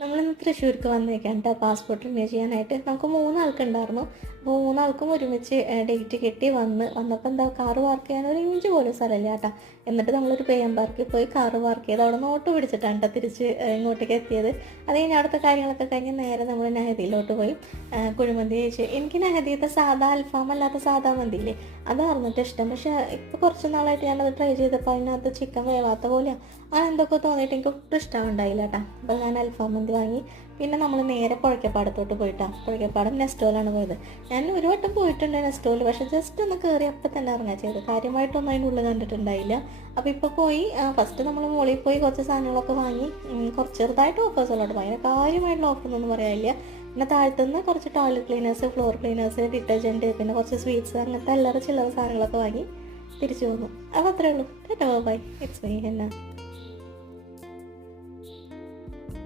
നമ്മളിന്ന് തൃശ്ശൂർക്ക് വന്നേക്കാം കേട്ടോ പാസ്പോർട്ട് റിന്യൂ ചെയ്യാനായിട്ട്. നമുക്ക് 3 ആൾക്കുണ്ടായിരുന്നു. അപ്പോൾ 3 ആൾക്കും ഒരുമിച്ച് ഡേറ്റ് കിട്ടി വന്നപ്പോൾ എന്താ കാറ് പാർക്ക് ചെയ്യാൻ ഒരു ഇഞ്ച് പോലും സ്ഥലമില്ല കേട്ടോ. എന്നിട്ട് നമ്മളൊരു പേയം പാർക്കിൽ പോയി കാറ് പാർക്ക് ചെയ്ത് അവിടെ നിന്ന് ഓട്ടോ പിടിച്ചിട്ടാണ് കേട്ടോ തിരിച്ച് ഇങ്ങോട്ടേക്ക് എത്തിയത്. അത് കഴിഞ്ഞ് അവിടുത്തെ കാര്യങ്ങളൊക്കെ കഴിഞ്ഞ് നേരെ നമ്മൾ നെഹദിയിലോട്ട് പോയി കുഴിമന്തി കഴിച്ച്. എനിക്ക് നെഹദിയത്തെ സാധാ അൽഫാം അല്ലാത്ത സാധാ മന്തിയില്ലേ അതായിരുന്നിട്ട് ഇഷ്ടം. പക്ഷേ ഇപ്പോൾ കുറച്ച് നാളായിട്ട് ഞാനത് ട്രൈ ചെയ്തപ്പോൾ അതിനകത്ത് ചിക്കൻ വേവാത്ത പോലെയാണ് അങ്ങനെ എന്തൊക്കെ തോന്നിയിട്ട് എനിക്ക് ഒട്ടും ഇഷ്ടമുണ്ടായില്ല കേട്ടോ. അപ്പോൾ ഞാൻ അൽഫാം മന്തി വാങ്ങി. പിന്നെ നമ്മൾ നേരെ പുഴയ്ക്കപ്പാടത്തോട്ട് പോയിട്ടാണ്. പുഴയ്ക്കപ്പാടം നെസ്റ്റോലാണ് പോയത്. ഞാൻ ഒരു വട്ടം പോയിട്ടുണ്ട് നെസ്റ്റോയിൽ, പക്ഷേ ജസ്റ്റ് ഒന്ന് കയറി അപ്പം തന്നെ ഇറങ്ങാൻ ചെയ്തത്. കാര്യമായിട്ടൊന്നും അതിനുള്ളിൽ കണ്ടിട്ടുണ്ടായില്ല. അപ്പോൾ ഇപ്പോൾ പോയി ഫസ്റ്റ് നമ്മൾ മുകളിൽ പോയി കുറച്ച് സാധനങ്ങളൊക്കെ വാങ്ങി. കുറച്ച് ചെറുതായിട്ട് ഓഫേഴ്സുള്ളൂ, ഭയങ്കര കാര്യമായിട്ടുള്ള ഓഫറൊന്നും പറയാനില്ല. പിന്നെ താഴത്തുനിന്ന് കുറച്ച് toilet cleaners, floor cleaners, detergent, പിന്നെ കുറച്ച് സ്വീറ്റ്സ് അങ്ങനത്തെ ചില്ലറ സാധനങ്ങളൊക്കെ വാങ്ങി തിരിച്ചു പോന്നു. അപ്പോൾ അത്രേ ഉള്ളൂ. Bye, it's me henna.